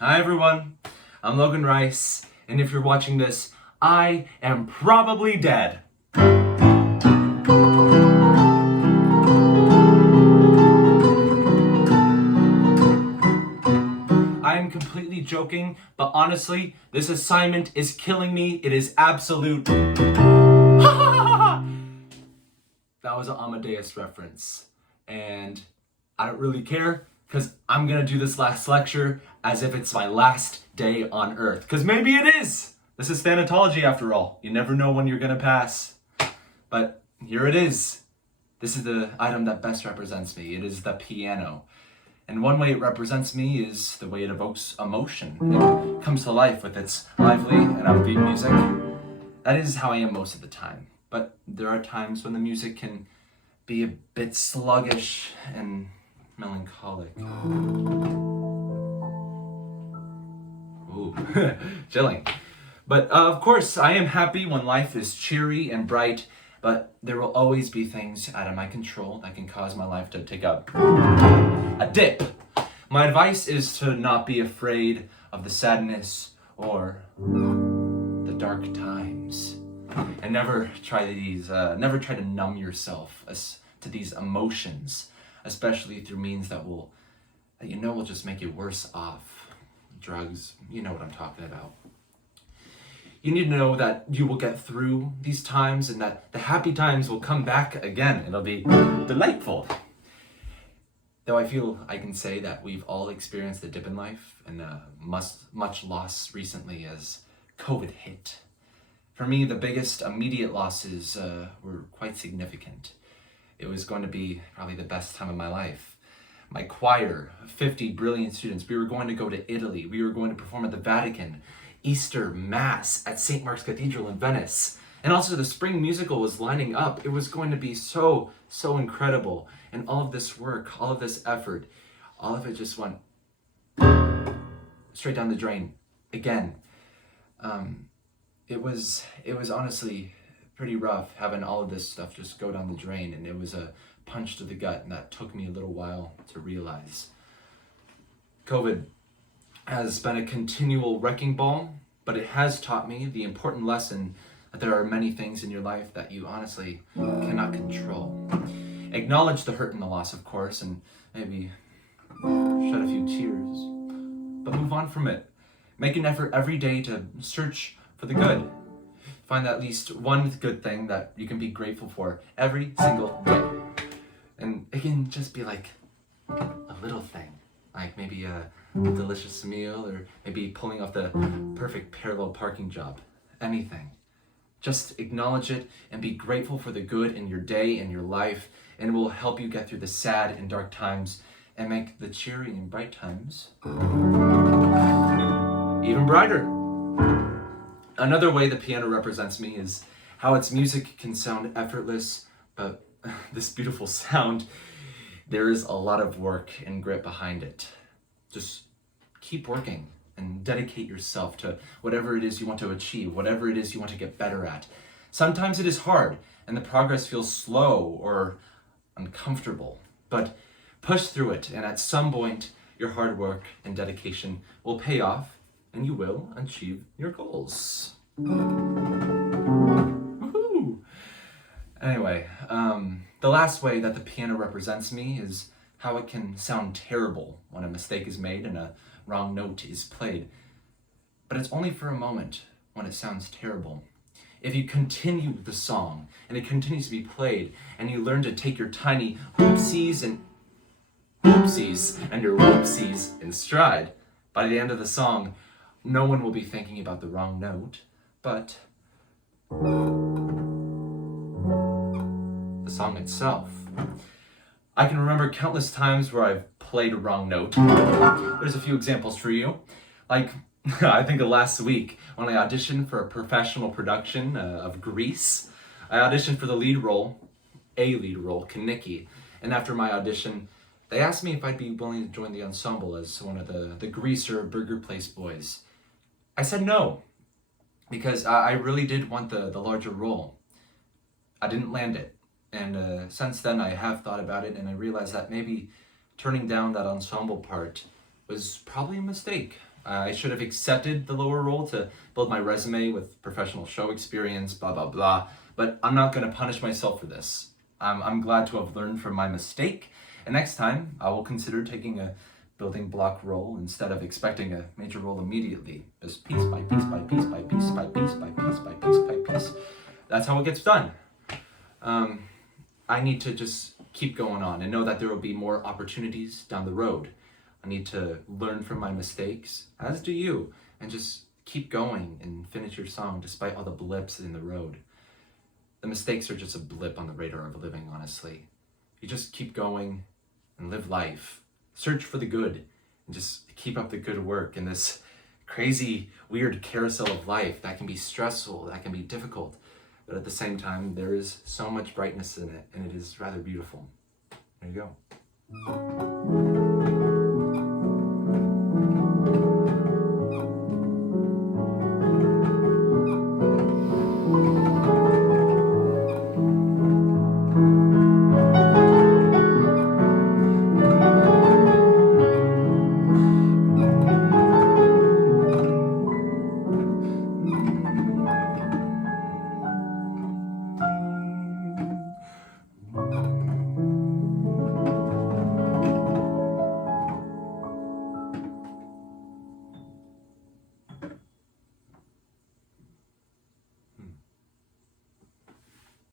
Hi everyone, I'm Logan Rice, and if you're watching this, I am probably dead. I am completely joking, but honestly, this assignment is killing me. It is absolute. That was an Amadeus reference, and I don't really care because I'm gonna do this last lecture as if it's my last day on Earth. Because maybe it is! This is Thanatology after all. You never know when you're gonna pass. But here it is. This is the item that best represents me. It is the piano. And one way it represents me is the way it evokes emotion. It comes to life with its lively and upbeat music. That is how I am most of the time. But there are times when the music can be a bit sluggish and melancholic. Ooh, chilling. But of course, I am happy when life is cheery and bright, but there will always be things out of my control that can cause my life to take a dip. My advice is to not be afraid of the sadness or the dark times. And never try to numb yourself to these emotions, especially through means that will just make you worse off. Drugs, you know what I'm talking about. You need to know that you will get through these times and that the happy times will come back again. It'll be delightful. Though I feel I can say that we've all experienced a dip in life and much loss recently as COVID hit. For me, the biggest immediate losses were quite significant. It was going to be probably the best time of my life. My choir, 50 brilliant students, we were going to go to Italy. We were going to perform at the Vatican, Easter Mass at St. Mark's Cathedral in Venice. And also the spring musical was lining up. It was going to be so incredible. And all of this work, all of this effort, all of it just went straight down the drain again. It was honestly pretty rough having all of this stuff just go down the drain, and it was a punch to the gut, and that took me a little while to realize. COVID has been a continual wrecking ball, but it has taught me the important lesson that there are many things in your life that you honestly cannot control. Acknowledge the hurt and the loss, of course, and maybe shed a few tears, but move on from it. Make an effort every day to search for the good. Find at least one good thing that you can be grateful for every single day. And it can just be like a little thing, like maybe a delicious meal, or maybe pulling off the perfect parallel parking job. Anything. Just acknowledge it and be grateful for the good in your day and your life, and it will help you get through the sad and dark times and make the cheery and bright times even brighter. Another way the piano represents me is how its music can sound effortless, but this beautiful sound, there is a lot of work and grit behind it. Just keep working and dedicate yourself to whatever it is you want to achieve, whatever it is you want to get better at. Sometimes it is hard and the progress feels slow or uncomfortable, but push through it, and at some point your hard work and dedication will pay off and you will achieve your goals. Woohoo! Anyway, the last way that the piano represents me is how it can sound terrible when a mistake is made and a wrong note is played. But it's only for a moment when it sounds terrible. If you continue the song and it continues to be played and you learn to take your tiny oopsies and your whoopsies in stride, by the end of the song, no one will be thinking about the wrong note, but the song itself. I can remember countless times where I've played a wrong note. There's a few examples for you. Like, I think of last week when I auditioned for a professional production of Grease. I auditioned for the lead role, Kaniki, and after my audition, they asked me if I'd be willing to join the ensemble as one of the greaser burger place boys. I said no, because I really did want the larger role. I didn't land it, and since then I have thought about it, and I realized that maybe turning down that ensemble part was probably a mistake. I should have accepted the lower role to build my resume with professional show experience, blah, blah, blah. But I'm not going to punish myself for this. I'm glad to have learned from my mistake. And next time, I will consider taking a building block role instead of expecting a major role immediately. Just piece by piece by piece by piece by piece by piece by piece by piece. That's how it gets done. I need to just keep going on and know that there will be more opportunities down the road. I need to learn from my mistakes, as do you, and just keep going and finish your song despite all the blips in the road. The mistakes are just a blip on the radar of living, honestly. You just keep going and live life. Search for the good and just keep up the good work in this crazy, weird carousel of life that can be stressful, that can be difficult. But at the same time, there is so much brightness in it, and it is rather beautiful. There you go.